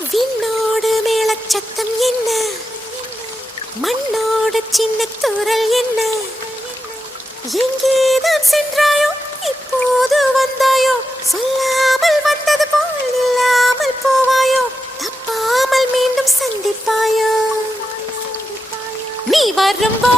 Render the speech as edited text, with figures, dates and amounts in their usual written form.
விண்ணோடு மேளச்சத்தம் என்ன, மண்ணோடு சின்ன தூரல் என்ன, எங்கேதான் சென்றாயோ இப்போது வந்தாயோ, சொல்லாமல் வந்தது போல் இல்லாமல் போவாயோ, தப்பாமல் மீண்டும் சந்திப்பாயோ, நீ வரும்போ